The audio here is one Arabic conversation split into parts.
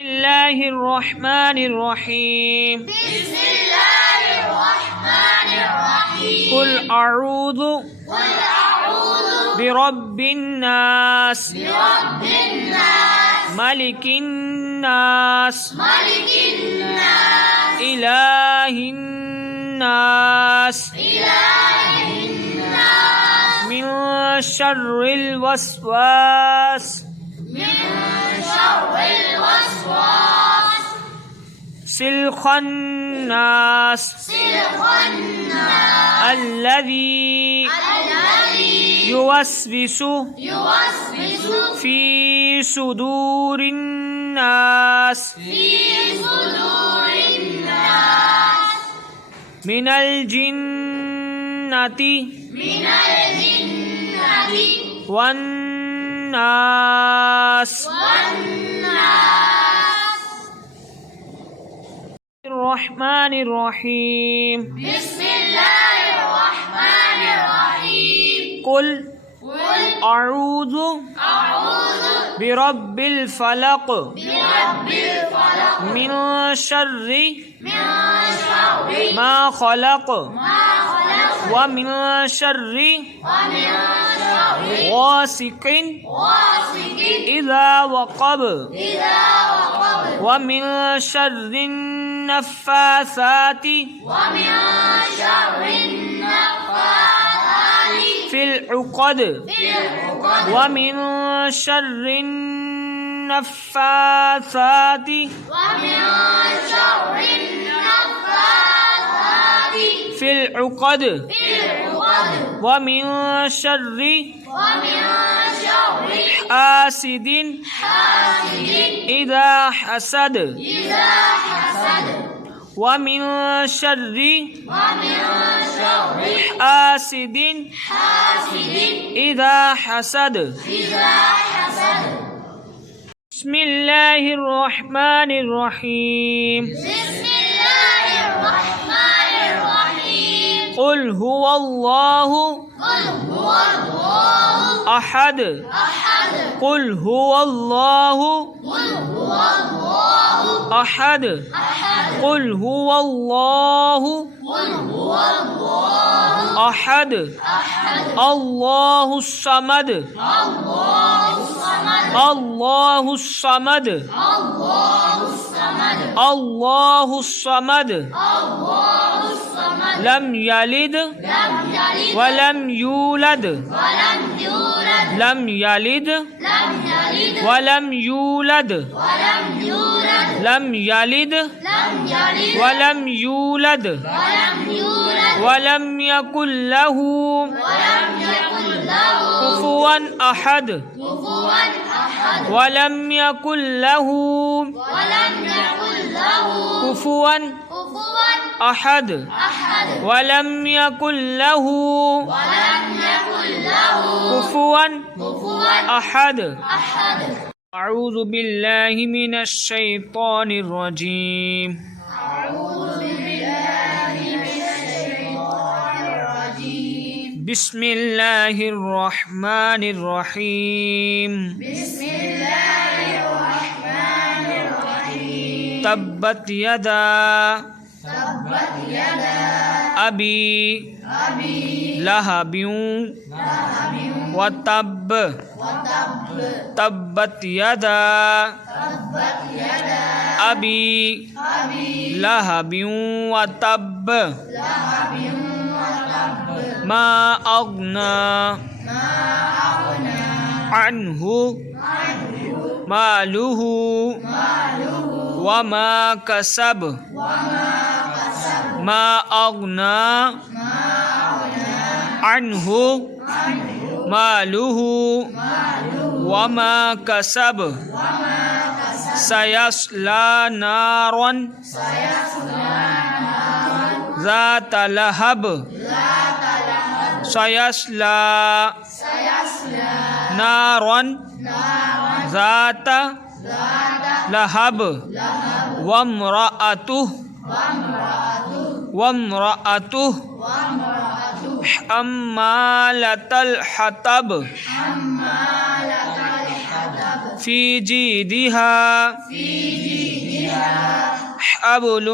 الله الرحمن الرحيم بسم الله الرحمن الرحيم قل أعوذ برب الناس برب الناس ملك الناس ملك الناس إله الناس إله الناس من شر الوسواس من شر الوسواس الخناس سلخ الناس الذي الذي يوسوس يوسوس في صدور الناس في صدور الناس من الجنة من الجنة والناس والناس الرحمن الرحيم بسم الله الرحمن الرحيم قل قل أعوذ برب الفلق برب الفلق من شر من شر ما خلق ما خلق ومن شر ومن شر غاسق غاسق إذا وقب إذا وقب ومن شر النفاثات ومن شر النفاثات في العقد في العقد ومن شر النفاثات ومن شر النفاثات في العقد في العقد ومن شر ومن شر حاسد حاسد إذا حسد إذا حسد ومن شر ومن شر حاسد حاسد إذا حسد إذا حسد بسم الله الرحمن الرحيم بسم الله الرحمن الرحيم قل هو الله قل هو الله أحد أحد قل هو الله قل هو الله أحد أحد قل هو الله قل هو الله أحد أحد الله الصمد الله الصمد الله الصمد الله الصمد الله الصمد الله الصمد لم يلد لم يلد ولم يولد ولم يولد لم يلد لم يلد ولم يولد ولم يولد لم يلد لم يلد ولم يولد ولم يولد ولم يكن له ولم يكن له كفوا أحد كفوا أحد ولم يكن له ولم يكن له كفوا كفوا أحد أحد ولم يكن له ولم يكن له كفوا كفوا أحد أحد أعوذ بالله من الشيطان الرجيم أعوذ بالله من الشيطان الرجيم بسم الله الرحمن الرحيم بسم الله الرحمن الرحيم تبت يدا تبت يدا أبي أبي لهب لهب وتب وتب تبت يدا تبت يدا أبي أبي لهب وتب لهب وتب ما أغنى ما أغنى عنه ماله ماله وما كسب وما كسب ما أغنى ما أغنى عنه ماله وما كسب وما كسب سيصلى نارا ذات لهب ذات لهب سيصلى سيصلى نارا نارا ذات ذات لهب لهب وامرأته وامرأته حمالة الحطب حمالة الحطب في جيدها في حبل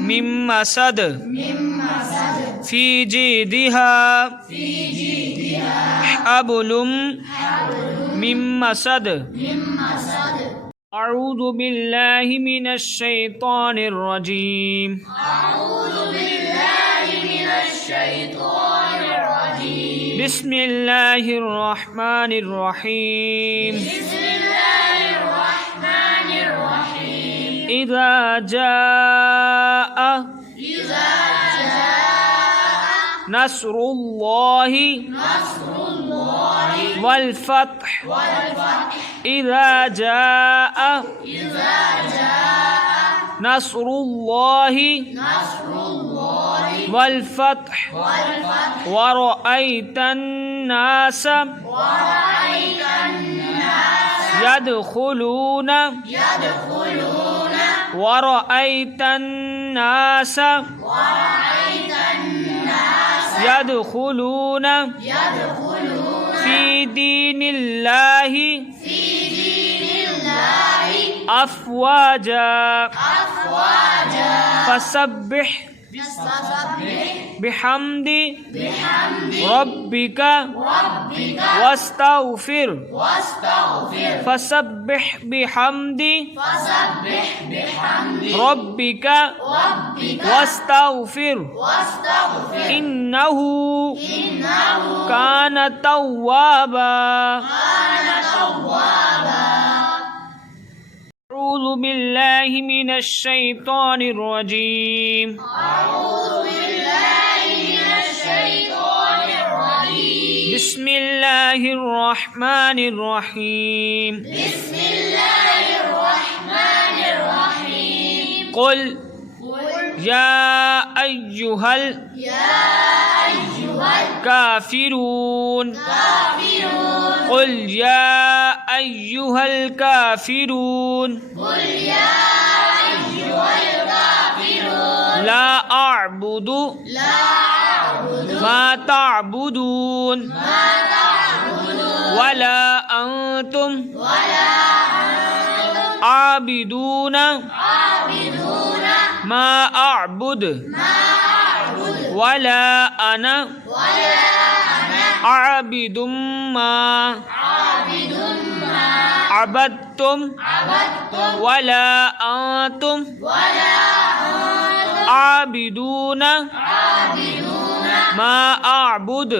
من مسد في جيدها حبل من مسد. أعوذ بالله من الشيطان الرجيم. بسم الله الرحمن الرحيم. إذا جاء نصر الله والفتح. إذا جاء نصر الله والفتح ورأيت الناس يدخلون ورأيت الناس يدخلون في دين الله أفواجا فسبح بحمد ربك واستغفر. فسبح بحمد ربك واستغفر إنه كان توابا. أعوذ بالله من الشيطان الرجيم. بسم الله الرحمن الرحيم. قل يا أيها الكافرون. قل يا أيها الكافرون لا أعبد ما تعبدون ولا أنتم عابدون ما أعبد ولا أنا عابد ما عبدتم ولا أنتم عابدون ما أعبد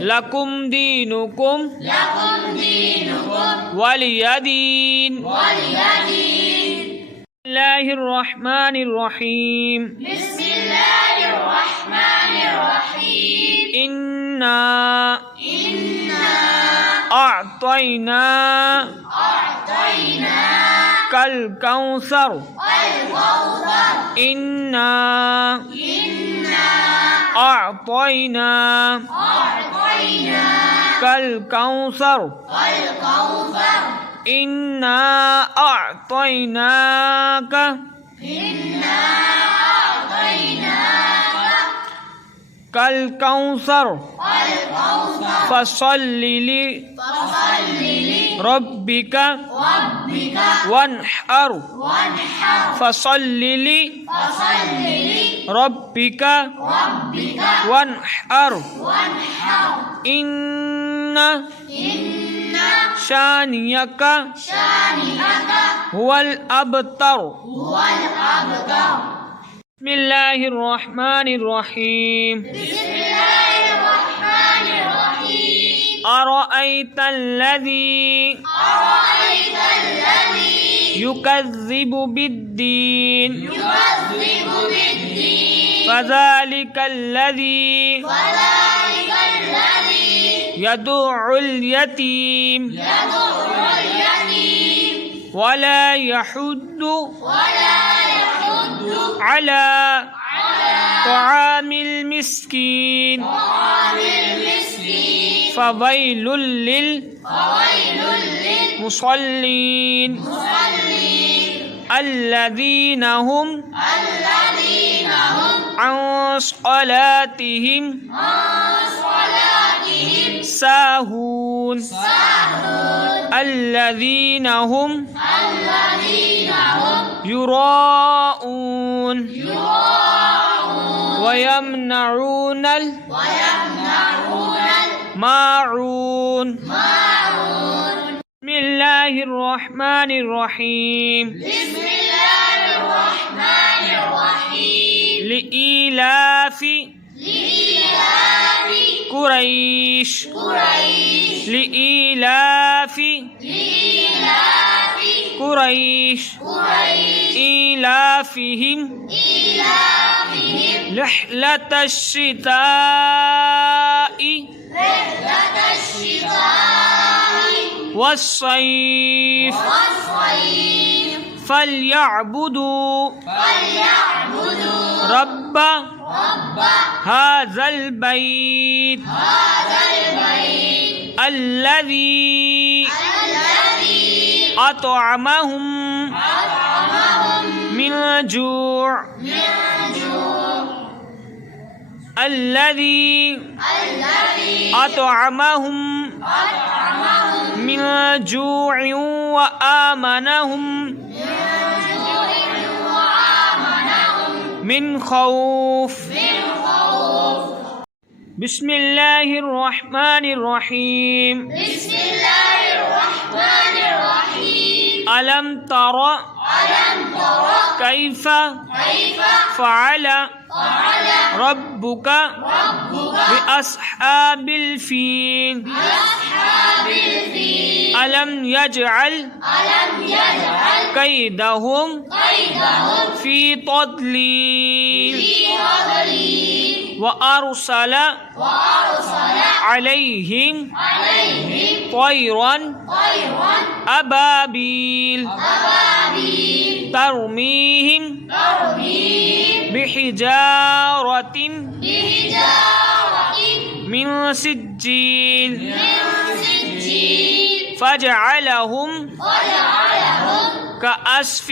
لكم دينكم ولي دين. بسم الله الرحمن الرحيم. إنا أعطيناك الكوثر. إنا أعطيناك الكوثر. إنا أعطيناك الكوثر فصل لربك وانحر. فصل لربك وانحر إن شانئك هو الأبتر. بسم الله الرحمن الرحيم. أرأيت الذي يكذب بالدين فذلك الذي يدع اليتيم ولا يحض على طعام المسكين فويل للمصلين الذين هم عن صلاتهم ساهون. صاد الذين هم يراءون ويمنعون الماعون. بسم الله الرحمن الرحيم. لإيلاف قريش لإيلاف قريش إيلافهم رحلة الشتاء والصيف فليعبدوا رب هذا البيت الذي أطعمهم من جوع الذي أطعمهم من جوع وآمنهم من خوف. بسم الله الرحمن الرحيم. ألم تر كيف فعل ربك بأصحاب الفيل ألم يجعل كيدهم في تضليل وأرسل عليهم طيرا أبابيل ترميهم بحجارة من سجيل فجعلهم كعصف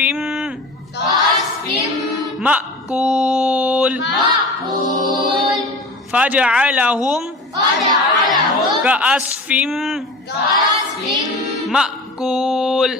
مأكول فجعلهم كعصف مأكول.